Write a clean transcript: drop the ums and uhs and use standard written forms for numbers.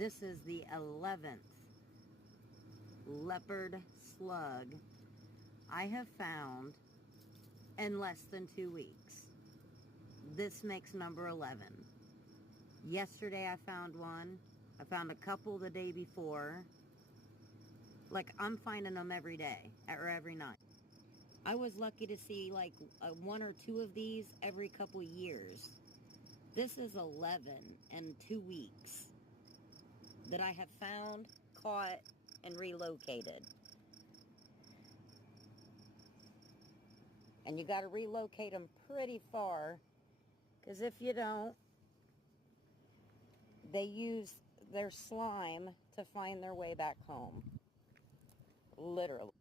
This is the 11th leopard slug I have found in less than 2 weeks. This makes number 11. Yesterday I found one. I found a couple the day before. Like, I'm finding them every day or every night. I was lucky to see like one or two of these every couple years. This is 11 in 2 weeks that I have found, caught, and relocated. And you got to relocate them pretty far, because if you don't, they use their slime to find their way back home. Literally.